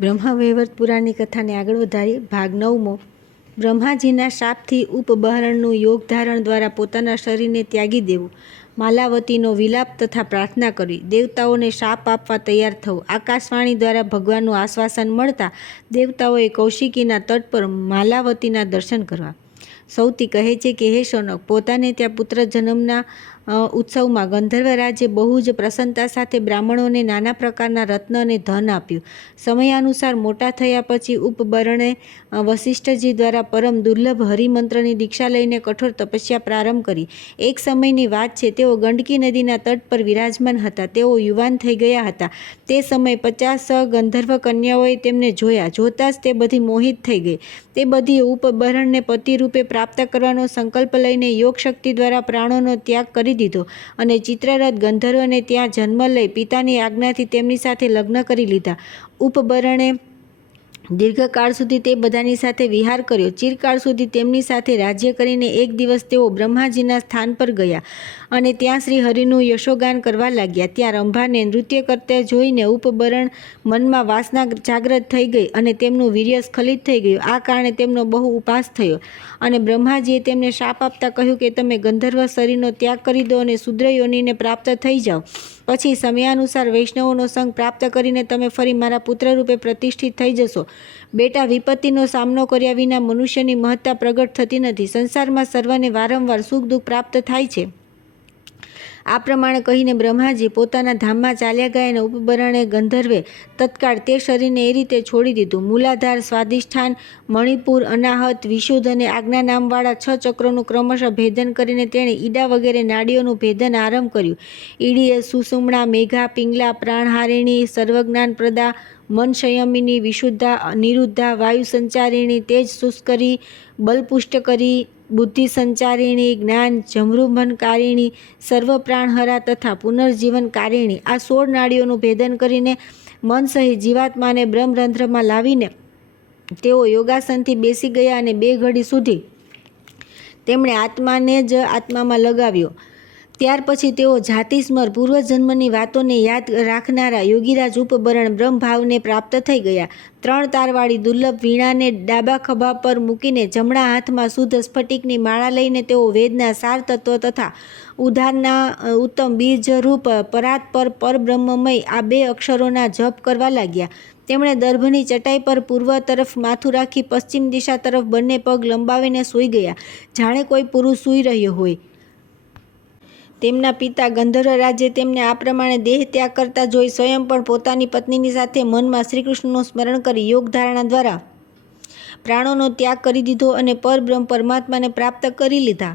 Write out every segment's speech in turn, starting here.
બ્રહ્મવૈવર્ત પુરાણની કથાને આગળ વધારી ભાગ 9મો। બ્રહ્માજીના શાપથી ઉપબહરણનું યોગ ધારણ દ્વારા પોતાના શરીરને ત્યાગી દેવું, માલાવતીનો વિલાપ તથા પ્રાર્થના કરવી, દેવતાઓને શાપ આપવા તૈયાર થવું। આકાશવાણી દ્વારા ભગવાનનું આશ્વાસન મળતા દેવતાઓએ કૌશિકીના તટ પર માલાવતીના દર્શન કરવા। સૌતી કહે છે કે હે શૌનક, પોતાને ત્યાં પુત્ર જન્મના ઉત્સવમાં ગંધર્વ રાજ્ય બહુ જ પ્રસન્નતા સાથે બ્રાહ્મણોને નાના પ્રકારના રત્ન અને ધન આપ્યું। સમયાનુસાર મોટા થયા પછી ઉપબરણે વશિષ્ઠજી દ્વારા પરમ દુર્લભ હરિમંત્રની દીક્ષા લઈને કઠોર તપસ્યા પ્રારંભ કરી। એક સમયની વાત છે, તેઓ ગંડકી નદીના તટ પર વિરાજમાન હતા। તેઓ યુવાન થઈ ગયા હતા। તે સમયે 50 ગંધર્વ કન્યાઓએ તેમને જોયા। જોતાં જ તે બધી મોહિત થઈ ગઈ। તે બધીએ ઉપબરણને પતિ રૂપે પ્રાપ્ત કરવાનો સંકલ્પ લઈને યોગ શક્તિ દ્વારા પ્રાણોનો ત્યાગ કરી દીધો અને ચિત્રરથ ગંધર્વને ત્યાં જન્મ લઈ પિતાની આજ્ઞાથી તેમની સાથે લગ્ન કરી લીધા। ઉપબરણે દીર્ઘકાળ સુધી તે બધાની સાથે વિહાર કર્યો। ચિરકાળ સુધી તેમની સાથે રાજ્ય કરીને એક દિવસ તેઓ બ્રહ્માજીના સ્થાન પર ગયા અને ત્યાં શ્રી હરિનું યશોગાન કરવા લાગ્યા। ત્યાં રંભાને નૃત્ય કરતા જોઈને ઉપબરણ મનમાં વાસના જાગ્રત થઈ ગઈ અને તેમનું વીર્ય સ્ખલિત થઈ ગયું। આ કારણે તેમનો બહુ ઉપાસ થયો અને બ્રહ્માજીએ તેમને શાપ આપતા કહ્યું કે તમે ગંધર્વ શરીરનો ત્યાગ કરી દો અને શુદ્ર યોનિને પ્રાપ્ત થઈ જાઓ। પછી સમયાનુસાર વૈષ્ણવોનો સંગ પ્રાપ્ત કરીને તમે ફરી મારા પુત્ર રૂપે પ્રતિષ્ઠિત થઈ જશો। બેટા, વિપત્તિનો સામનો કર્યા વિના મનુષ્યની મહત્તા પ્રગટ થતી નથી। સંસારમાં સર્વને વારંવાર સુખ દુઃખ પ્રાપ્ત થાય છે। આ પ્રમાણે કહીને બ્રહ્માજી પોતાના ધામમાં ચાલ્યા ગયા અને ઉપબરણે ગંધર્વે તત્કાળ તે શરીરને એ રીતે છોડી દીધું। મૂલાધાર, સ્વાધિષ્ઠાન, મણિપુર, અનાહત, વિશુદ્ધ અને આજ્ઞા નામવાળા 6 ચક્રોનું ક્રમશઃ ભેદન કરીને તેણે ઈડા વગેરે નાડીઓનું ભેદન આરંભ કર્યું। ઈડીએ સુષુમ્ણા, મેઘા, પિંગલા, પ્રાણહારિણી, સર્વજ્ઞાનપ્રદા, મન સંયમિની, વિશુદ્ધા, નિરુદ્ધા, વાયુ સંચારિણી, તેજ શુષ્કરી, બલપુષ્ટકરી, બુદ્ધિ સંચારિણી, જ્ઞાન જમરૂભનકારિણી, સર્વ પ્રાણહરા તથા પુનર્જીવનકારિણી, આ 16 નાડીઓનું ભેદન કરીને મન સહિત જીવાત્માને બ્રહ્મરંધ્રમાં લાવીને તેઓ યોગાસનથી બેસી ગયા અને 2 ઘડી સુધી તેમણે આત્માને જ આત્મામાં લગાવ્યો। ત્યાર પછી તેઓ જાતિસ્મર પૂર્વજન્મની વાતોને યાદ રાખનારા યોગીરાજ ઉપબરણ બ્રહ્મભાવને પ્રાપ્ત થઈ ગયા। 3 તારવાળી દુર્લભ વીણાને ડાબા ખભા પર મૂકીને જમણા હાથમાં શુદ્ધ સ્ફટિકની માળા લઈને તેઓ વેદના સાર તત્વ તથા ઉદ્ધારના ઉત્તમ બીજરૂપ પરાત્પર પરબ્રહ્મમય આ 2 અક્ષરોના જપ કરવા લાગ્યા। તેમણે દર્ભની ચટાઈ પર પૂર્વ તરફ માથું રાખી પશ્ચિમ દિશા તરફ બંને પગ લંબાવીને સૂઈ ગયા, જાણે કોઈ પુરુષ સૂઈ રહ્યો હોય। તેમના પિતા ગંધર્વ રાજ્ય તેમને આ પ્રમાણે દેહ ત્યાગ કરતા જોઈ સ્વયં પણ પોતાની પત્નીની સાથે મનમાં શ્રીકૃષ્ણનું સ્મરણ કરી યોગ ધારણા દ્વારા પ્રાણોનો ત્યાગ કરી દીધો અને પરબ્રહ્મ પરમાત્માને પ્રાપ્ત કરી લીધા।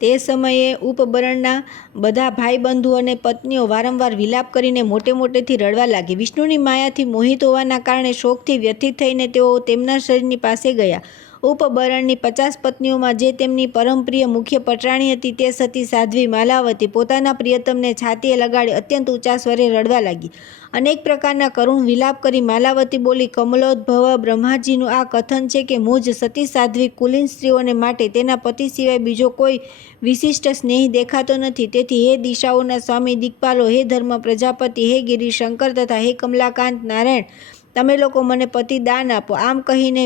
તે સમયે ઉપબરણના બધા ભાઈબંધુ અને પત્નીઓ વારંવાર વિલાપ કરીને મોટે મોટેથી રડવા લાગી। વિષ્ણુની માયાથી મોહિત હોવાના કારણે શોકથી વ્યથિત થઈને તેઓ તેમના શરીરની પાસે ગયા। ઉપબરણની 50 પત્નીઓમાં જે તેમની પરમપ્રિય મુખ્ય પટરાણી હતી તે સતી સાધ્વી માલાવતી પોતાના પ્રિયતમને છાતીએ લગાડી અત્યંત ઊંચા સ્વરે રડવા લાગી। અનેક પ્રકારના કરુણ વિલાપ કરી માલાવતી બોલી, કમલોદ્ભવ બ્રહ્માજીનું આ કથન છે કે મુજ સતી સાધ્વી કુલીન સ્ત્રીઓને માટે તેના પતિ સિવાય બીજો કોઈ વિશિષ્ટ સ્નેહી દેખાતો નથી। તેથી હે દિશાઓના સ્વામી દિક્પાલો, હે ધર્મ પ્રજાપતિ, હે ગિરિશંકર તથા હે કમલાકાંત નારાયણ, તમે લોકો મને પતિ દાન આપો। આમ કહીને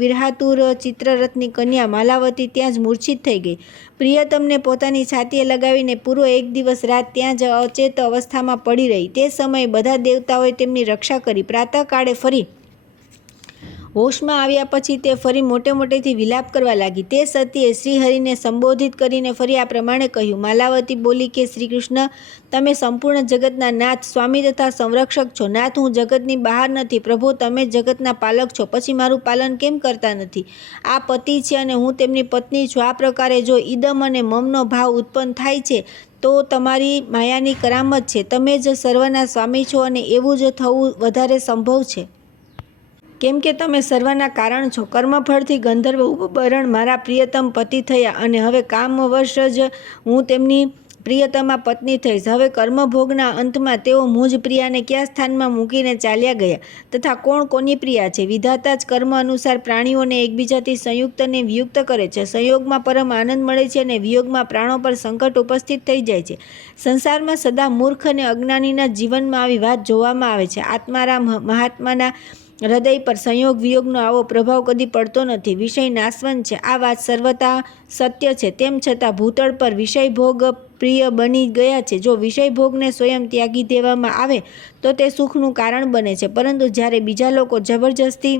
વિરહાતુર ચિત્રરથની કન્યા માલાવતી ત્યાં જ મૂર્છિત થઈ ગઈ। પ્રિયતમને પોતાની છાતીએ લગાવીને પૂરો 1 દિવસ રાત ત્યાં જ અચેત અવસ્થામાં પડી રહી। તે સમયે બધા દેવતાઓએ તેમની રક્ષા કરી। પ્રાતઃકાળે ફરી હોશમાં આવ્યા પછી તે ફરી મોટે મોટેથી વિલાપ કરવા લાગી। તે સતીએ શ્રીહરિને સંબોધિત કરીને ફરી આ પ્રમાણે કહ્યું। માલાવતી બોલી કે શ્રી કૃષ્ણ, તમે સંપૂર્ણ જગતના નાથ, સ્વામી તથા સંરક્ષક છો। નાથ, હું જગતની બહાર નથી। પ્રભુ, તમે જગતના પાલક છો, પછી મારું પાલન કેમ કરતા નથી? આ પતિ છે અને હું તેમની પત્ની છું। આ પ્રકારે જો ઈદમ અને મમનો ભાવ ઉત્પન્ન થાય છે તો તમારી માયાની કરામત છે। તમે જ સર્વના સ્વામી છો અને એવું જ થવું વધારે સંભવ છે, કેમ કે તમે સર્વના કારણ છો। કર્મફળથી ગંધર્વ ઉપબરણ મારા પ્રિયતમ પતિ થયા અને હવે કામવશ જ હું તેમની પ્રિયતમા પત્ની થઈશ. હવે કર્મભોગના અંતમાં તેઓ મુજ પ્રિયાને કયા સ્થાનમાં મૂકીને ચાલ્યા ગયા તથા કોણ કોની પ્રિયા છે? વિધાતા જ કર્મ અનુસાર પ્રાણીઓને એકબીજાથી સંયુક્ત અને વિયુક્ત કરે છે. સંયોગમાં પરમ આનંદ મળે છે અને વિયોગમાં પ્રાણો પર સંકટ ઉપસ્થિત થઈ જાય છે. સંસારમાં સદા મૂર્ખ અને અજ્ઞાનીના જીવનમાં આવી વાત જોવામાં આવે છે. આત્મારામ મહાત્માના હૃદય પર સંયોગ વિયોગનો આવો પ્રભાવ કદી પડતો નથી. વિષય નાશવંત છે, આ વાત સર્વતા સત્ય છે. તેમ છતાં ભૂતળ પર વિષય ભોગ પ્રિય બની ગયા છે. જો વિષય ભોગને સ્વયં ત્યાગી દેવામાં આવે તો તે સુખનું કારણ બને છે, પરંતુ જ્યારે બીજા લોકો જબરજસ્તી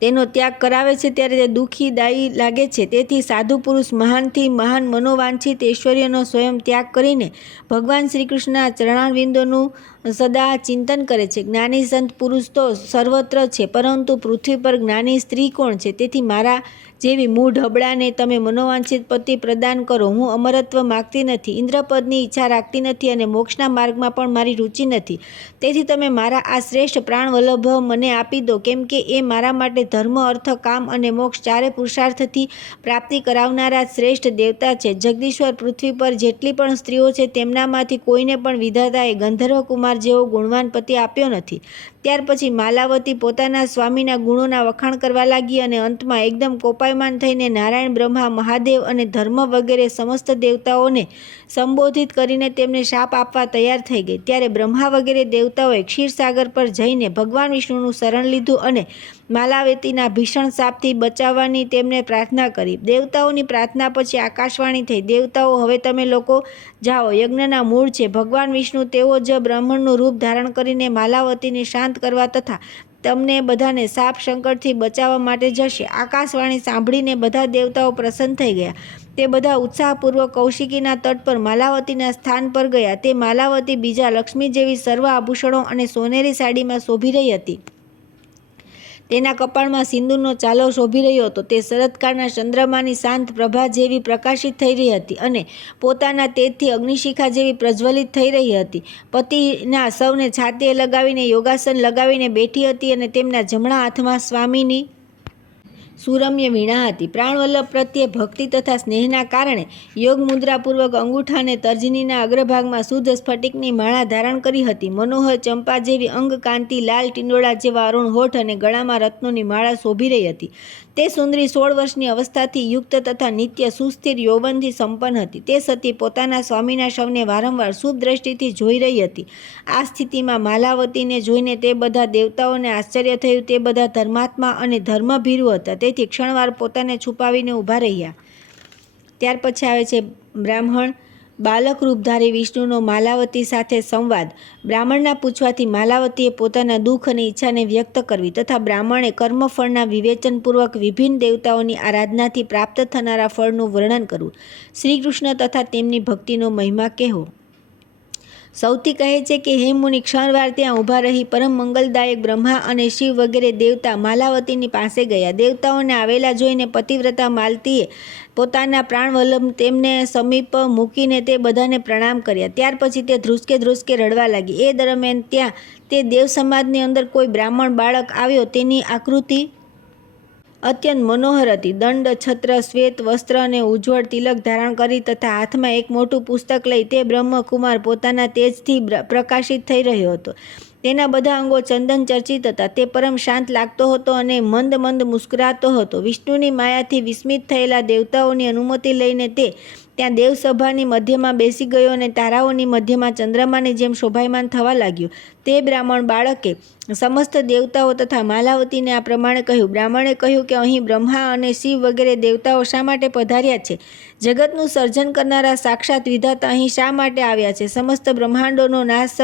તેનો ત્યાગ કરાવે છે ત્યારે તે દુઃખીદાયી લાગે છે. તેથી સાધુ પુરુષ મહાનથી મહાન મનોવાંછિત ઐશ્વર્યનો સ્વયં ત્યાગ કરીને ભગવાન શ્રી કૃષ્ણના ચરણારવિંદોનું સદા ચિંતન કરે છે. જ્ઞાની સંત પુરુષ તો સર્વત્ર છે, પરંતુ પૃથ્વી પર જ્ઞાની સ્ત્રી કોણ છે? તેથી મારા જેવી મૂઢ અબળાને તમે મનોવાંછિત પતિ પ્રદાન કરો. હું અમરત્વ માગતી નથી, ઇન્દ્રપદની ઈચ્છા રાખતી નથી અને મોક્ષના માર્ગમાં પણ મારી રુચિ નથી. તેથી તમે મારા આ શ્રેષ્ઠ પ્રાણ વલ્લભ મને આપી દો, કેમ કે એ મારા માટે ધર્મ, અર્થ, કામ અને મોક્ષ ચારે પુરુષાર્થથી પ્રાપ્તિ કરાવનારા શ્રેષ્ઠ દેવતા છે. જગદીશ્વર, પૃથ્વી પર જેટલી પણ સ્ત્રીઓ છે તેમનામાંથી કોઈને પણ વિધાતાએ ગંધર્વ કુમાર જેવો ગુણવાન પતિ આપ્યો નથી. ત્યાર પછી માલાવતી પોતાના સ્વામીના ગુણોના વખાણ કરવા લાગી અને અંતમાં એકદમ કોપાયમાન થઈને નારાયણ, બ્રહ્મા, મહાદેવ અને ધર્મ વગેરે સમસ્ત દેવતાઓને સંબોધિત કરીને તેમને શાપ આપવા તૈયાર થઈ ગઈ. ત્યારે બ્રહ્મા વગેરે દેવતાઓએ ક્ષીરસાગર પર જઈને ભગવાન વિષ્ણુનું શરણ લીધું અને માલાવતીના ભીષણ શાપથી બચાવવાની તેમને પ્રાર્થના કરી. દેવતાઓની પ્રાર્થના પછી આકાશવાણી થઈ, દેવતાઓ, હવે તમે લોકો જાઓ. યજ્ઞના મૂળ છે ભગવાન વિષ્ણુ, તેઓ જ બ્રાહ્મણનું રૂપ ધારણ કરીને માલાવતીને શાંત કરવા તથા તમને બધાને સાપ સંકટથી બચાવવા માટે જશે. આકાશવાણી સાંભળીને બધા દેવતાઓ પ્રસન્ન થઈ ગયા. તે બધા ઉત્સાહપૂર્વક કૌશિકીના તટ પર માલાવતીના સ્થાન પર ગયા. તે માલાવતી બીજા લક્ષ્મી જેવી સર્વ આભૂષણો અને સોનેરી સાડીમાં શોભી રહી હતી. તેના કપાળમાં સિંદૂરનો ચાલો શોભી રહ્યો હતો. તે શરદકાળના ચંદ્રમાની શાંત પ્રભા જેવી પ્રકાશિત થઈ રહી હતી અને પોતાના તેજથી અગ્નિશિખા જેવી પ્રજ્વલિત થઈ રહી હતી. પતિના સૌને છાતીએ લગાવીને યોગાસન લગાવીને બેઠી હતી અને તેમના જમણા હાથમાં સ્વામીની સુરમ્ય વીણા હતી. પ્રાણવલ્લભ પ્રત્યે ભક્તિ તથા સ્નેહના કારણે યોગ મુદ્રાપૂર્વક અંગૂઠા અને તર્જનીના અગ્રભાગમાં શુદ્ધ સ્ફટિકની માળા ધારણ કરી હતી. મનોહર ચંપા જેવી અંગ કાંતિ, લાલ ટિંડોળા જેવા અરુણ હોઠ અને ગળામાં રત્નોની માળા શોભી રહી હતી. તે સુંદરી 16 વર્ષની અવસ્થાથી યુક્ત તથા નિત્ય સુસ્થિર યૌવનથી સંપન્ન હતી. તે સતી પોતાના સ્વામીના શવને વારંવાર શુભ દ્રષ્ટિથી જોઈ રહી હતી. આ સ્થિતિમાં માલાવતીને જોઈને તે બધા દેવતાઓને આશ્ચર્ય થયું. તે બધા ધર્માત્મા અને ધર્મભીરુ હતા, તેથી ક્ષણવાર પોતાને છુપાવીને ઊભા રહ્યા. ત્યાર પછી આવે છે બ્રાહ્મણ. બાલક રૂપધારી વિષ્ણુનો માલાવતી સાથે સંવાદ. બ્રાહ્મણના પૂછવાથી માલાવતીએ પોતાના દુઃખ અને ઈચ્છાને વ્યક્ત કરવી તથા બ્રાહ્મણે કર્મફળના વિવેચનપૂર્વક વિભિન્ન દેવતાઓની આરાધનાથી પ્રાપ્ત થનારા ફળનું વર્ણન કરવું. શ્રી કૃષ્ણ તથા તેમની ભક્તિનો મહિમા કહેવો. સૌથી કહે છે કે હે મુનિ, ક્ષણવાર ત્યાં ઊભા રહી પરમ મંગલદાયક બ્રહ્મા અને શિવ વગેરે દેવતા માલાવતીની પાસે ગયા. દેવતાઓને આવેલા જોઈને પતિવ્રતા માલતીએ પોતાના પ્રાણવલ્લભ તેમને સમીપ મૂકીને તે બધાને પ્રણામ કર્યા. ત્યાર પછી તે ધ્રુસકે રડવા લાગી. એ દરમિયાન ત્યાં તે દેવ સમાજની અંદર કોઈ બ્રાહ્મણ બાળક આવ્યો. તેની આકૃતિ અત્યંત મનોહર હતી. દંડ, છત્ર, શ્વેત વસ્ત્ર અને ઉજ્જવળ તિલક ધારણ કરી તથા હાથમાં એક મોટું પુસ્તક લઈ તે બ્રહ્મકુમાર પોતાના તેજથી પ્રકાશિત થઈ રહ્યો હતો. તેના બધા અંગો ચંદન ચર્ચિત હતા. તે પરમ શાંત લાગતો હતો અને મંદ મંદ મુસ્કરાતો હતો. વિષ્ણુની માયાથી વિસ્મિત થયેલા દેવતાઓની અનુમતિ લઈને તે ત્યાં દેવસભાની મધ્યમાં બેસી ગયો અને તારાઓની મધ્યમાં ચંદ્રમાની જેમ શોભાયમાન થવા લાગ્યો. તે બ્રાહ્મણ બાળકે સમસ્ત દેવતાઓ તથા માલાવતીને આ પ્રમાણે કહ્યું. બ્રાહ્મણે કહ્યું કે અહીં બ્રહ્મા અને શિવ વગેરે દેવતાઓ શા માટે પધાર્યા છે? જગતનું સર્જન કરનારા સાક્ષાત વિધાતા અહીં શા માટે આવ્યા છે? સમસ્ત બ્રહ્માંડોનો નાશ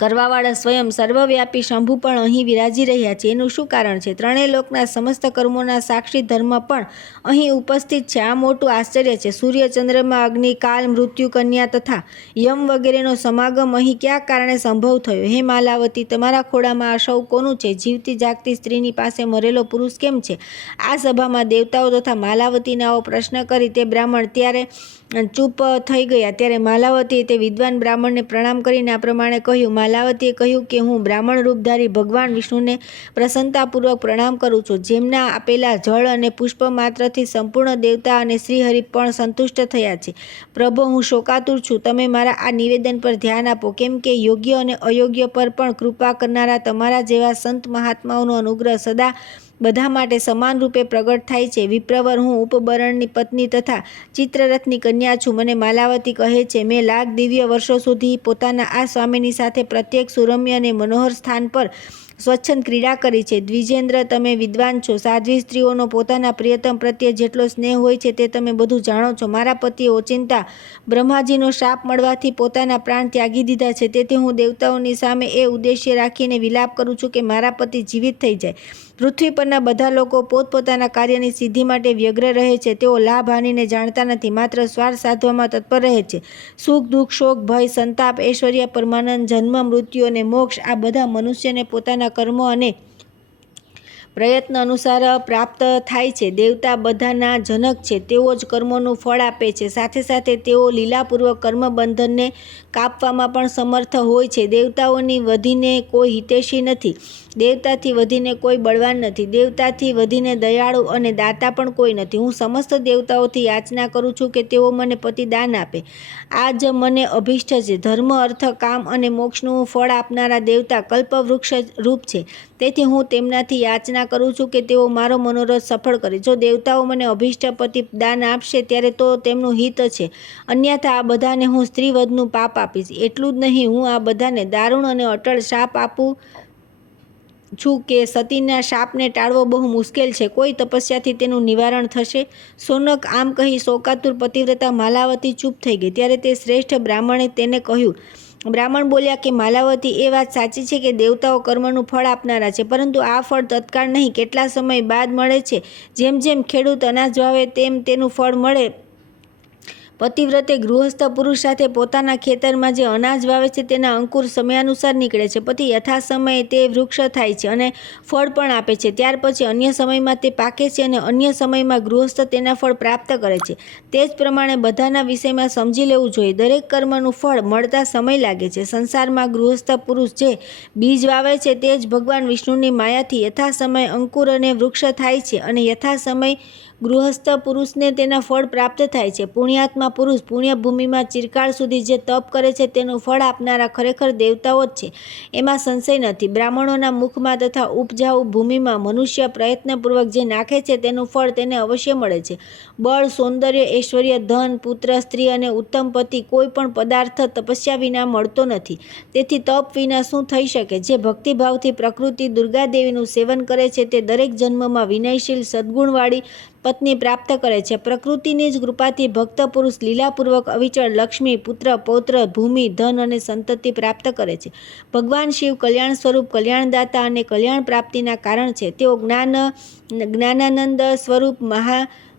કરવાવાળા સ્વયં સર્વવ્યાપી શંભુ પણ અહીં વિરાજી રહ્યા છે. એનું શું કારણ છે? ત્રણેય લોકના સમસ્ત કર્મોના સાક્ષી ધર્મ પણ અહીં ઉપસ્થિત છે. આ મોટું આશ્ચર્ય છે. સૂર્ય, ચંદ્રમા, અગ્નિ, કાલ, મૃત્યુ, કન્યા તથા યમ વગેરેનો સમાગમ અહીં કયા કારણે સંભવ થયો? હે માલાવતી, તમારા ખોળામાં આ સૌ કોનું છે? જીવતી જાગતી સ્ત્રીની પાસે મરેલો પુરુષ કેમ છે? આ સભામાં દેવતાઓ તથા માલાવતીને આવો પ્રશ્ન કરી તે બ્રાહ્મણ ત્યારે ચૂપ થઈ ગયા. ત્યારે માલાવતીએ તે વિદ્વાન બ્રાહ્મણને પ્રણામ કરીને આ પ્રમાણે કહ્યું. માલાવતીએ કહ્યું કે હું બ્રાહ્મણ રૂપધારી ભગવાન વિષ્ણુને પ્રસન્નતાપૂર્વક પ્રણામ કરું છું, જેમના આપેલા જળ અને પુષ્પ માત્રથી સંપૂર્ણ દેવતા અને શ્રીહરિ પણ સંતુષ્ટ થયા છે. પ્રભો, હું શોકાતુર છું. તમે મારા આ નિવેદન પર ધ્યાન આપો, કેમ કે યોગ્ય અને અયોગ્ય પર પણ કૃપા કરનારા તમારા જેવા સંત મહાત્માઓનો અનુગ્રહ સદા બધા માટે સમાન રૂપે પ્રગટ થાય છે. વિપ્રવર, હું ઉપબરણની પત્ની તથા ચિત્રરથની કન્યા છું. મને માલાવતી કહે છે. મેં લાખ દિવ્ય વર્ષો સુધી પોતાના આ સ્વામીની સાથે પ્રત્યેક સુરમ્ય અને મનોહર સ્થાન પર સ્વચ્છંદ ક્રીડા કરી છે. દ્વિજેન્દ્ર, તમે વિદ્વાન છો. સાધ્વી સ્ત્રીઓનો પોતાના પ્રિયતમ પ્રત્યે જેટલો સ્નેહ હોય છે તે તમે બધું જાણો છો. મારા પતિએ ઓચિંતા બ્રહ્માજીનો શાપ મળવાથી પોતાના પ્રાણ ત્યાગી દીધા છે. તેથી હું દેવતાઓની સામે એ ઉદ્દેશ્ય રાખીને વિલાપ કરું છું કે મારા પતિ જીવિત થઈ જાય. પૃથ્વી પરના બધા લોકો પોતપોતાના કાર્યની સિદ્ધિ માટે વ્યગ્ર રહે છે. તેઓ લાભ હાનિને જાણતા નથી, માત્ર સ્વાર્થ સાધવામાં તત્પર રહે છે. સુખ, દુઃખ, શોક, ભય, સંતાપ, ઐશ્વર્ય, પરમાનંદ, જન્મ, મૃત્યુ અને મોક્ષ આ બધા મનુષ્યને પોતાના કર્મો અને પ્રયત્ન અનુસાર પ્રાપ્ત થાય છે. દેવતા બધાના જનક છે. તેઓ જ કર્મોનું ફળ આપે છે. સાથે સાથે તેઓ લીલાપૂર્વક કર્મબંધનને કાપવામાં પણ સમર્થ હોય છે. દેવતાઓની વધીને કોઈ હિતૈષી નથી. દેવતાથી વધીને કોઈ બળવાન નથી. દેવતાથી વધીને દયાળુ અને દાતા પણ કોઈ નથી. હું સમસ્ત દેવતાઓથી યાચના કરું છું કે તેઓ મને પતિદાન આપે. આ જ મને અભિષ્ટ છે. ધર્મ, અર્થ, કામ અને મોક્ષનું ફળ આપનારા દેવતા કલ્પવૃક્ષ રૂપ છે. તેથી હું તેમનાથી યાચના કરું છું કે તેઓ મારો મનોરથ સફળ કરે. જો દેવતાઓ મને અભિષ્ટ પતિ દાન આપશે ત્યારે તો તેમનું હિત છે, અન્યથા આ બધાને હું સ્ત્રીવધનું પાપ આપીશ. એટલું જ નહીં, હું આ બધાને દારૂણ અને અટળ શાપ આપું છું કે સતીના શાપને ટાળવો બહુ મુશ્કેલ છે. કોઈ તપસ્યાથી તેનું નિવારણ થશે. સોનક આમ કહી શોકાતુર પતિવ્રતા માલાવતી ચૂપ થઈ ગઈ. ત્યારે તે શ્રેષ્ઠ બ્રાહ્મણે તેને કહ્યું. બ્રાહ્મણ બોલ્યા કે માલાવતી, એ વાત સાચી છે કે દેવતાઓ કર્મનું ફળ આપનારા છે, પરંતુ આ ફળ તત્કાળ નહીં, કેટલા સમય બાદ મળે છે. જેમ જેમ ખેડૂત અનાજ વાવે તેમ તેનું ફળ મળે. પતિવ્રતે ગૃહસ્થ પુરુષ સાથે પોતાના ખેતરમાં જે અનાજ વાવે છે તેના અંકુર સમયાનુસાર નીકળે છે. પછી યથાસમયે તે વૃક્ષ થાય છે અને ફળ પણ આપે છે. ત્યાર પછી અન્ય સમયમાં તે પાકે છે અને અન્ય સમયમાં ગૃહસ્થ તેના ફળ પ્રાપ્ત કરે છે. તે જ પ્રમાણે બધાના વિષયમાં સમજી લેવું જોઈએ. દરેક કર્મનું ફળ મળતા સમય લાગે છે. સંસારમાં ગૃહસ્થ પુરુષ જે બીજ વાવે છે તે જ ભગવાન વિષ્ણુની માયાથી યથાસમય અંકુર અને વૃક્ષ થાય છે અને યથાસમય ગૃહસ્થ પુરુષને તેના ફળ પ્રાપ્ત થાય છે. પુણ્યાત્મા પુરુષ પુણ્યભૂમિમાં ચિરકાળ સુધી જે તપ કરે છે તેનું ફળ આપનારા ખરેખર દેવતાઓ જ છે, એમાં સંશય નથી. બ્રાહ્મણોના મુખમાં તથા ઉપજાઉ ભૂમિમાં મનુષ્ય પ્રયત્નપૂર્વક જે નાખે છે તેનું ફળ તેને અવશ્ય મળે છે. બળ, સૌંદર્ય, ઐશ્વર્ય, ધન, પુત્ર, સ્ત્રી અને ઉત્તમ પતિ કોઈ પણ પદાર્થ તપસ્યા વિના મળતો નથી. તેથી તપ વિના શું થઈ શકે? જે ભક્તિભાવથી પ્રકૃતિ દુર્ગાદેવીનું સેવન કરે છે તે દરેક જન્મમાં વિનયશીલ સદ્ગુણવાળી પત્ની પ્રાપ્ત કરે છે. પ્રકૃતિની જ કૃપાથી ભક્ત પુરુષ લીલાપૂર્વક અવિચળ લક્ષ્મી, પુત્ર, પૌત્ર, ભૂમિ, ધન અને સંતતિ પ્રાપ્ત કરે છે. ભગવાન શિવ કલ્યાણ સ્વરૂપ, કલ્યાણદાતા અને કલ્યાણ પ્રાપ્તિના કારણ છે. તેઓ જ્ઞાનાનંદ સ્વરૂપ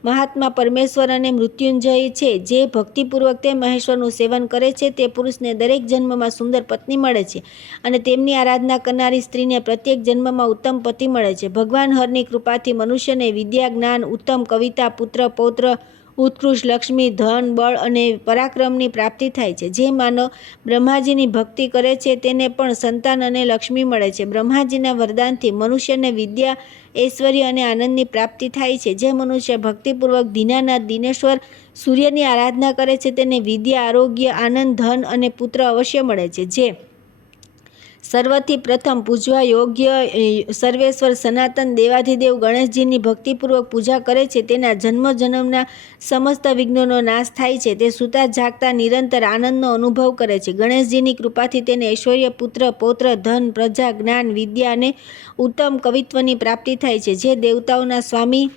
મહાત્મા પરમેશ્વર અને મૃત્યુંજય છે. જે ભક્તિપૂર્વક તે મહેશ્વરનું સેવન કરે છે તે પુરુષને દરેક જન્મમાં સુંદર પત્ની મળે છે અને તેમની આરાધના કરનારી સ્ત્રીને પ્રત્યેક જન્મમાં ઉત્તમ પતિ મળે છે. ભગવાન હરની કૃપાથી મનુષ્યને વિદ્યા, જ્ઞાન, ઉત્તમ કવિતા, પુત્ર, પૌત્ર, ઉત્કૃષ્ટ લક્ષ્મી, ધન, બળ અને પરાક્રમની પ્રાપ્તિ થાય છે. જે માનવ બ્રહ્માજીની ભક્તિ કરે છે તેને પણ સંતાન અને લક્ષ્મી મળે છે. બ્રહ્માજીના વરદાનથી મનુષ્યને વિદ્યા, ઐશ્વર્ય અને આનંદની પ્રાપ્તિ થાય છે. જે મનુષ્ય ભક્તિપૂર્વક દીનાનાથ દિનેશ્વર સૂર્યની આરાધના કરે છે તેને વિદ્યા, આરોગ્ય, આનંદ, ધન અને પુત્ર અવશ્ય મળે છે. જે સર્વથી પ્રથમ પૂજવા યોગ્ય સર્વેશ્વર સનાતન દેવાધિદેવ ગણેશજીની ભક્તિપૂર્વક પૂજા કરે છે તેના જન્મ જન્મના સમસ્ત વિઘ્નોનો નાશ થાય છે. તે સૂતા જાગતા નિરંતર આનંદનો અનુભવ કરે છે. ગણેશજીની કૃપાથી તેને ઐશ્વર્ય, પુત્ર, પૌત્ર, ધન, પ્રજા, જ્ઞાન, વિદ્યા અને ઉત્તમ કવિત્વની પ્રાપ્તિ થાય છે. જે દેવતાઓના સ્વામી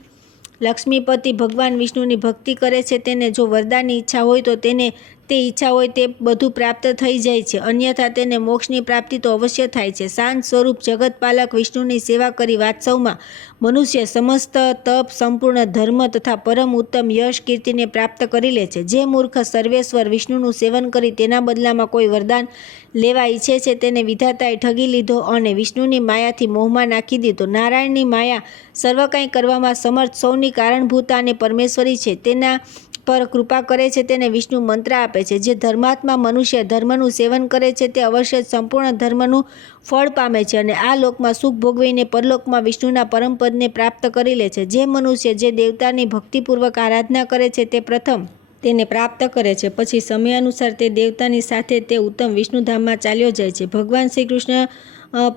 લક્ષ્મીપતિ ભગવાન વિષ્ણુની ભક્તિ કરે છે તેને જો વરદાનની ઈચ્છા હોય તો તેને તે ઈચ્છા હોય તે બધું પ્રાપ્ત થઈ જાય છે, અન્યથા તેને મોક્ષની પ્રાપ્તિ તો અવશ્ય થાય છે. શાંત સ્વરૂપ જગતપાલક વિષ્ણુની સેવા કરી વાત્સવમાં મનુષ્ય સમસ્ત તપ, સંપૂર્ણ ધર્મ તથા પરમ ઉત્તમ યશ કીર્તિને પ્રાપ્ત કરી લે છે. જે મૂર્ખ સર્વેશ્વર વિષ્ણુનું સેવન કરી તેના બદલામાં કોઈ વરદાન લેવા ઈચ્છે છે તેને વિધાતાએ ઠગી લીધો અને વિષ્ણુની માયાથી મોહમાં નાખી દીધો. નારાયણની માયા સર્વ કંઈ કરવામાં સમર્થ, સૌની કારણભૂતા અને પરમેશ્વરી છે. તેના પર કૃપા કરે છે તેને વિષ્ણુ મંત્ર આપે છે. જે ધર્માત્મા મનુષ્ય ધર્મનું સેવન કરે છે તે અવશ્ય સંપૂર્ણ ધર્મનું ફળ પામે છે અને આ લોકમાં સુખ ભોગવીને પરલોકમાં વિષ્ણુના પરમપદને પ્રાપ્ત કરી લે છે. જે મનુષ્ય જે દેવતાની ભક્તિપૂર્વક આરાધના કરે છે તે પ્રથમ તેને પ્રાપ્ત કરે છે, પછી સમયાનુસાર તે દેવતાની સાથે તે ઉત્તમ વિષ્ણુધામમાં ચાલ્યો જાય છે. ભગવાન શ્રી કૃષ્ણ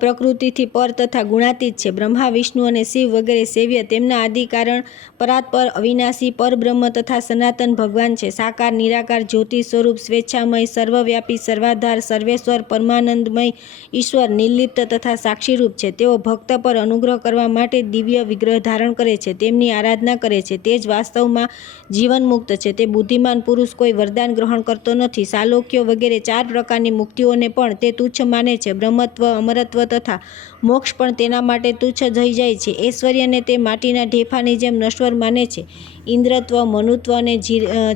પ્રકૃતિથી પર તથા ગુણાતીત છે. બ્રહ્મા, વિષ્ણુ અને શિવ વગેરે સેવ્ય તેમના આદિ કારણ પરાત્પર અવિનાશી પરબ્રહ્મ તથા સનાતન ભગવાન છે. સાકાર નિરાકાર જ્યોતિ સ્વરૂપ સ્વેચ્છામય સર્વવ્યાપી સર્વાધાર સર્વેશ્વર પરમાનંદમય ઈશ્વર નિર્લિપ્ત તથા સાક્ષીરૂપ છે. તેઓ ભક્ત પર અનુગ્રહ કરવા માટે દિવ્ય વિગ્રહ ધારણ કરે છે, તેમની આરાધના કરે છે. તે જ વાસ્તવમાં જીવન મુક્ત છે. તે બુદ્ધિમાન પુરુષ કોઈ વરદાન ગ્રહણ કરતો નથી. સાલોક્યો વગેરે 4 પ્રકારની મુક્તિઓને પણ તે તુચ્છ માને છે. બ્રહ્મત્વ, અમરત્વ તથા મોક્ષ પણ તેના માટે તુચ્છ થઈ જાય છે. ઐશ્વર્યને તે માટીના ઢેફાની જેમ નશ્વર માને છે. ઇન્દ્રત્વ, મનુત્વ અને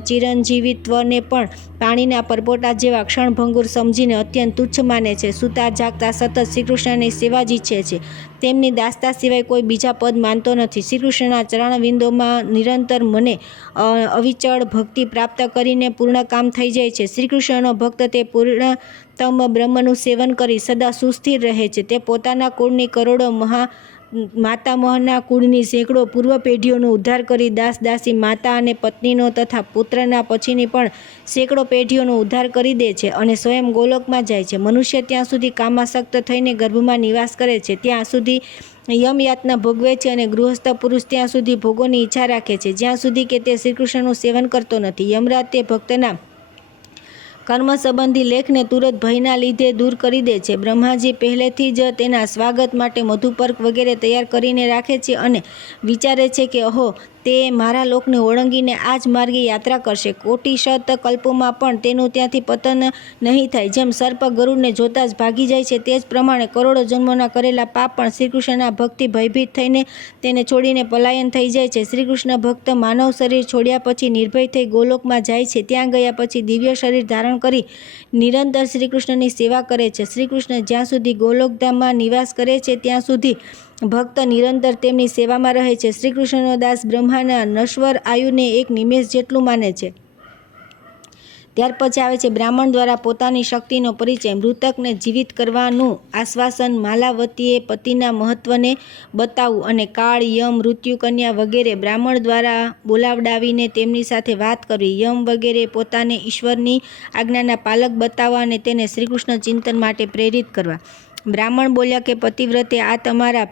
ચિરંજીવીત્વને પણ પાણીના પરપોટા જેવા ક્ષણભંગુર સમજીને અત્યંત તુચ્છ માને છે. સૂતા જાગતા સતત શ્રીકૃષ્ણની સેવા જ ઈચ્છે છે. તેમની દાસતા સિવાય કોઈ બીજા પદ માનતો નથી. શ્રીકૃષ્ણના ચરણવિંદોમાં નિરંતર મને અવિચળ ભક્તિ પ્રાપ્ત કરીને પૂર્ણ કામ થઈ જાય છે. શ્રીકૃષ્ણનો ભક્ત તે પૂર્ણતમ બ્રહ્મનું સેવન કરી સદા સુસ્થિર રહે છે. તે પોતાના કુળની કરોડો માતામહના કુળની સેંકડો પૂર્વ પેઢીઓનો ઉદ્ધાર કરી દાસ દાસી માતા અને પત્નીનો તથા પુત્રના પછીની પણ સેંકડો પેઢીઓનો ઉદ્ધાર કરી દે છે અને સ્વયં ગોલોકમાં જાય છે. મનુષ્ય ત્યાં સુધી કામાસક્ત થઈને ગર્ભમાં નિવાસ કરે છે ત્યાં સુધી યમયાતના ભોગવે છે અને ગૃહસ્થ પુરુષ ત્યાં સુધી ભોગોની ઈચ્છા રાખે છે જ્યાં સુધી કે તે શ્રીકૃષ્ણનું સેવન કરતો નથી. યમરાજ તે ભક્તના કર્મ સંબંધી લેખને તુરત ભયના લીધે દૂર કરી દે છે. બ્રહ્માજી પહેલેથી જ તેના સ્વાગત માટે મધુપર્ક વગેરે તૈયાર કરીને રાખે છે અને વિચારે છે કે અહો, તે મારા લોકને ઓળંગીને આ જ માર્ગે યાત્રા કરશે. કોટિશત કલ્પોમાં પણ તેનું ત્યાંથી પતન નહીં થાય. જેમ સર્પ ગરુડને જોતા જ ભાગી જાય છે તે જ પ્રમાણે કરોડો જન્મોના કરેલા પાપ પણ શ્રીકૃષ્ણના ભક્તિ ભયભીત થઈને તેને છોડીને પલાયન થઈ જાય છે. શ્રીકૃષ્ણ ભક્ત માનવ શરીર છોડ્યા પછી નિર્ભય થઈ ગોલોકમાં જાય છે. ત્યાં ગયા પછી દિવ્ય શરીર ધારણ કરી નિરંતર શ્રીકૃષ્ણની સેવા કરે છે. શ્રીકૃષ્ણ જ્યાં સુધી ગોલોકધામમાં નિવાસ કરે છે ત્યાં સુધી ભક્ત નિરંતર તેમની સેવામાં રહે છે. શ્રીકૃષ્ણનો દાસ બ્રહ્માના નશ્વર આયુને એક નિમેષ જેટલું માને છે. ત્યાર પછી આવે છે બ્રાહ્મણ દ્વારા પોતાની શક્તિનો પરિચય. મૃતકને જીવિત કરવાનું આશ્વાસન. માલાવતીએ પતિના મહત્વને બતાવવું અને કાળ, યમ, મૃત્યુ, કન્યા વગેરે બ્રાહ્મણ દ્વારા બોલાવડાવીને તેમની સાથે વાત કરવી. યમ વગેરે પોતાને ઈશ્વરની આજ્ઞાના પાલક બતાવવા અને તેને શ્રીકૃષ્ણ ચિંતન માટે પ્રેરિત કરવા. બ્રાહ્મણ બોલ્યા કે પતિવ્રતે, આ તમારા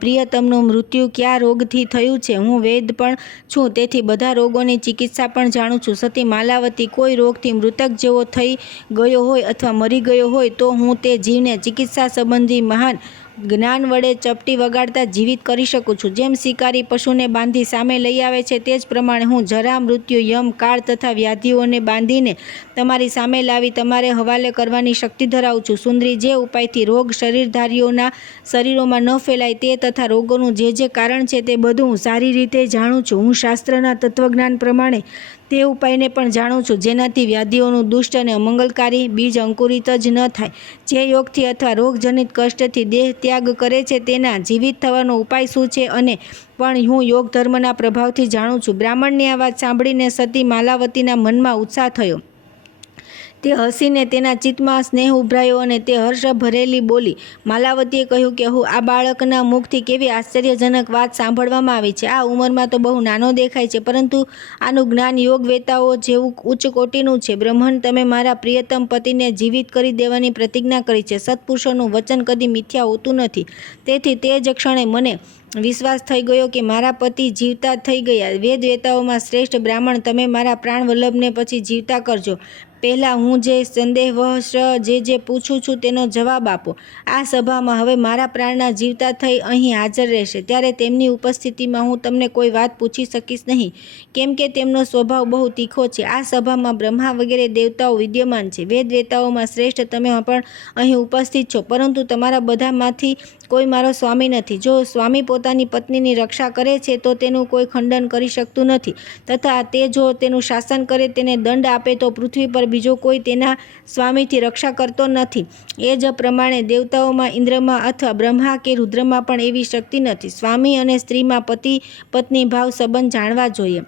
પ્રિયતમનું મૃત્યુ કયા રોગથી થયું છે? હું વૈદ પણ છું, તેથી બધા રોગોની ચિકિત્સા પણ જાણું છું. સતી માલાવતી, કોઈ રોગથી મૃતક જેવો થઈ ગયો હોય અથવા મરી ગયો હોય તો હું તે જીવને ચિકિત્સા સંબંધી મહાન જ્ઞાન વડે ચપટી વગાડતા જીવિત કરી શકું છું. જેમ શિકારી પશુને બાંધી સામે લઈ આવે છે તે જ પ્રમાણે હું જરા, મૃત્યુ, યમ, કાળ તથા વ્યાધિઓને બાંધીને તમારી સામે લાવી તમારે હવાલે કરવાની શક્તિ ધરાવું છું. સુંદરી, જે ઉપાયથી રોગ શરીરધારીઓના શરીરોમાં ન ફેલાય તે તથા રોગોનું જે કારણ છે તે બધું હું સારી રીતે જાણું છું. હું શાસ્ત્રના તત્વજ્ઞાન પ્રમાણે તે ઉપાયને પણ જાણું છું જેનાથી વ્યાધિઓનું દુષ્ટ અને અમંગલકારી બીજ અંકુરિત જ ન થાય. જે યોગથી અથવા રોગજનિત કષ્ટથી દેહ ત્યાગ કરે છે તેના જીવિત થવાનો ઉપાય શું છે અને પણ હું યોગ ધર્મના પ્રભાવથી જાણું છું. બ્રાહ્મણની આ વાત સાંભળીને સતી માલાવતીના મનમાં ઉત્સાહ થયો. તે હસીને તેના ચિત્તમાં સ્નેહ ઉભરાયો અને તે હર્ષ ભરેલી બોલી. માલાવતીએ કહ્યું કે હું આ બાળકના મુખથી કેવી આશ્ચર્યજનક વાત સાંભળવામાં આવી છે. આ ઉંમરમાં તો બહુ નાનો દેખાય છે, પરંતુ આનું જ્ઞાન યોગ વેતાઓ જેવું ઉચ્ચ કોટીનું છે. બ્રહ્મન, તમે મારા પ્રિયતમ પતિને જીવિત કરી દેવાની પ્રતિજ્ઞા કરી છે. સત્પુરુષોનું વચન કદી મિથ્યા હોતું નથી. તેથી તે જ ક્ષણે મને વિશ્વાસ થઈ ગયો કે મારા પતિ જીવતા થઈ ગયા. વેદ વેતાઓમાં શ્રેષ્ઠ બ્રાહ્મણ, તમે મારા પ્રાણ વલ્લભને પછી જીવતા કરજો. પહેલાં હું જે સંદેહવશ જે પૂછું છું તેનો જવાબ આપો. આ સભામાં હવે મારા પ્રાણના જીવતા થઈ અહીં હાજર રહેશે ત્યારે તેમની ઉપસ્થિતિમાં હું તમને કોઈ વાત પૂછી શકીશ નહીં, કેમ કે તેમનો સ્વભાવ બહુ તીખો છે. આ સભામાં બ્રહ્મા વગેરે દેવતાઓ વિદ્યમાન છે. વેદ વેતાઓમાં શ્રેષ્ઠ તમે પણ અહીં ઉપસ્થિત છો, પરંતુ તમારા બધામાંથી કોઈ મારો સ્વામી નથી. જો સ્વામી પોતાની પત્નીની રક્ષા કરે છે તો તેનું કોઈ ખંડન કરી શકતું નથી, તથા તે જો તેનું શાસન કરે, તેને દંડ આપે તો પૃથ્વી પર બીજો કોઈ તેના સ્વામીથી રક્ષા કરતો નથી. એ જ પ્રમાણે દેવતાઓમાં, ઇન્દ્રમાં અથવા બ્રહ્મા કે રુદ્રમાં પણ એવી શક્તિ નથી. સ્વામી અને સ્ત્રીમાં પતિ પત્ની ભાવ સંબંધ જાણવા જોઈએ.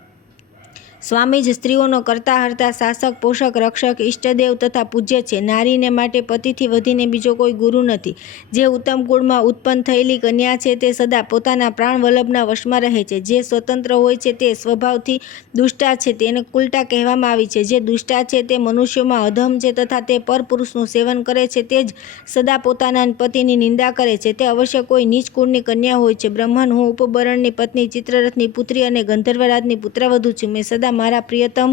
સ્વામી જ સ્ત્રીઓનો કરતા હરતા શાસક, પોષક, રક્ષક, ઇષ્ટદેવ તથા પૂજ્ય છે. નારીને માટે પતિથી વધીને બીજો કોઈ ગુરુ નથી. જે ઉત્તમ કુળમાં ઉત્પન્ન થયેલી કન્યા છે તે સદા પોતાના પ્રાણ વલ્લભના વશમાં રહે છે. જે સ્વતંત્ર હોય છે તે સ્વભાવથી દુષ્ટા છે, તેને કુલટા કહેવામાં આવી છે. જે દુષ્ટા છે તે મનુષ્યોમાં અધમ છે તથા તે પરપુરુષનું સેવન કરે છે. તે જ સદા પોતાના પતિની નિંદા કરે છે. તે અવશ્ય કોઈ નીચ કુળની કન્યા હોય છે. બ્રહ્મન, હું ઉપબરણની પત્ની, ચિત્રરથની પુત્રી અને ગંધર્વરાજની પુત્રવધુ છું. મેં સદા મારા પ્રિયતમ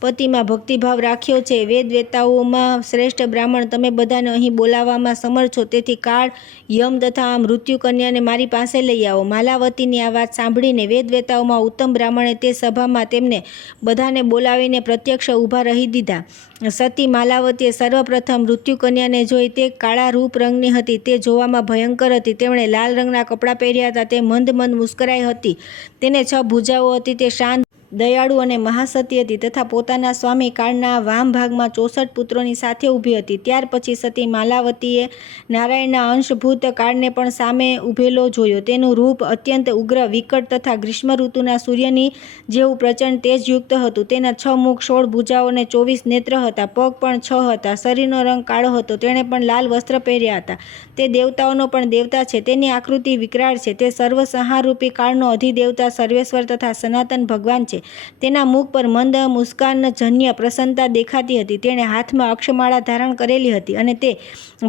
પતિમાં ભક્તિભાવ રાખ્યો છે. વેદવેતાઓમાં શ્રેષ્ઠ બ્રાહ્મણ તમે બધાને અહીં બોલાવવામાં સમર્થ છો. તેથી કાળ, યમ તથા મૃત્યુ કન્યાને મારી પાસે લઈ આવો. માલાવતીની આ વાત સાંભળીને વેદવેતાઓમાં ઉત્તમ બ્રાહ્મણે તે સભામાં તેમને બધાને બોલાવીને પ્રત્યક્ષ ઊભા રહી દીધા. સતી માલાવતીએ સર્વપ્રથમ મૃત્યુ કન્યાને જોઈ. તે કાળા રૂપ રંગની હતી. તે જોવામાં ભયંકર હતી. તેમણે લાલ રંગના કપડાં પહેર્યા હતા. તે મંદ મંદ મુસ્કરાઈ હતી. તેને 6 ભુજાઓ હતી. તે શાંત, દયાળુ અને મહાસતી હતી તથા પોતાના સ્વામી કાળના વામ ભાગમાં 64 પુત્રોની સાથે ઊભી હતી. ત્યાર પછી સતી માલાવતીએ નારાયણના અંશભૂત કાળને પણ સામે ઊભેલો જોયો. તેનું રૂપ અત્યંત ઉગ્ર, વિકટ તથા ગ્રીષ્મ ઋતુના સૂર્યની જેવું પ્રચંડ તેજયુક્ત હતું. તેના 6 મુખ, 16 ભુજાઓ અને 24 નેત્ર હતા. પગ પણ 6 હતા. શરીરનો રંગ કાળો હતો. તેણે પણ લાલ વસ્ત્ર પહેર્યા હતા. તે દેવતાઓનો પણ દેવતા છે. તેની આકૃતિ વિકરાળ છે. તે સર્વસંહારરૂપી કાળનો અધિદેવતા, સર્વેશ્વર તથા સનાતન ભગવાન છે. તેના મુખ પર મંદ મુસ્કાનજન્ય પ્રસન્નતા દેખાતી હતી. તેણે હાથમાં અક્ષમાળા ધારણ કરેલી હતી અને તે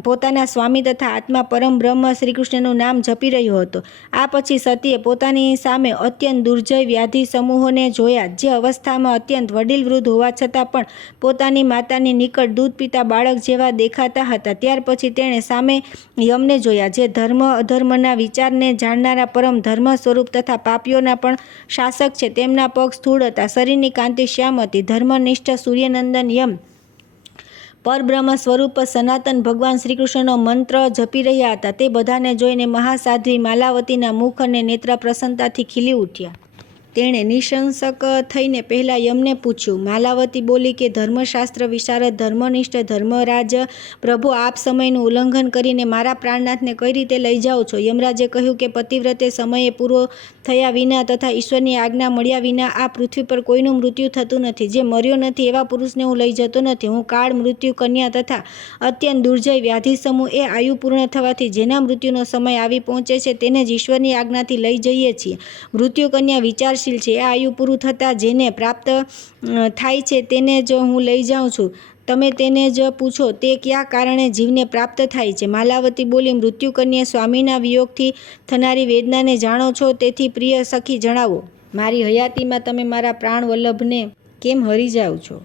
પોતાના સ્વામી તથા આત્મા પરમ બ્રહ્મ શ્રીકૃષ્ણનું નામ જપી રહ્યો હતો. આ પછી સતીએ પોતાની સામે અત્યંત દુર્જય વ્યાધિ સમૂહોને જોયા, જે અવસ્થામાં અત્યંત વડીલ વૃદ્ધ હોવા છતાં પણ પોતાની માતાની નિકટ દૂધ પીતા બાળક જેવા દેખાતા હતા. ત્યાર પછી તેણે સામે યમને જોયા, જે ધર્મ અધર્મના વિચારને જાણનારા પરમ ધર્મ સ્વરૂપ તથા પાપીઓના પણ શાસક છે. તેમના પગ સ્થૂળ હતા. શરીરની કાંતિ શ્યામ હતી. ધર્મનિષ્ઠ સૂર્યનંદન યમ પરબ્રહ્મ સ્વરૂપ સનાતન ભગવાન શ્રીકૃષ્ણનો મંત્ર જપી રહ્યા હતા. તે બધાને જોઈને મહાસાધ્વી માલાવતીના મુખ અને નેત્ર પ્રસન્નતાથી ખીલી ઉઠ્યા. તેણે નિશંસક થઈને પહેલાં યમને પૂછ્યું. માલાવતી બોલી કે ધર્મશાસ્ત્ર વિશારદ, ધર્મનિષ્ઠ ધર્મરાજ પ્રભુ, આપ સમયનું ઉલ્લંઘન કરીને મારા પ્રાણનાથને કઈ રીતે લઈ જાઓ છો? યમરાજે કહ્યું કે પતિવ્રતે સમયે પૂરો થયા વિના તથા ઈશ્વરની આજ્ઞા મળ્યા વિના આ પૃથ્વી પર કોઈનું મૃત્યુ થતું નથી. જે મર્યો નથી એવા પુરુષને હું લઈ જતો નથી. હું કાળ, મૃત્યુ કન્યા તથા અત્યંત દુર્જય વ્યાધિ સમૂહ એ આયુ પૂર્ણ થવાથી જેના મૃત્યુનો સમય આવી પહોંચે છે તેને જ ઈશ્વરની આજ્ઞાથી લઈ જઈએ છીએ. મૃત્યુ કન્યા વિચારશીલ છે. આ આયુ પૂરું થતાં જેને પ્રાપ્ત થાય છે તેને જ હું લઈ જાઉં છું. તમે તેને જ પૂછો, તે કયા કારણે જીવને પ્રાપ્ત થાય છે? માલાવતી બોલી, મૃત્યુ કન્યા, સ્વામીના વિયોગથી થનારી વેદનાને જાણો છો. તેથી પ્રિય સખી જણાવો, મારી હયાતીમાં તમે મારા પ્રાણ વલ્લભને કેમ હરી જાઓ છો?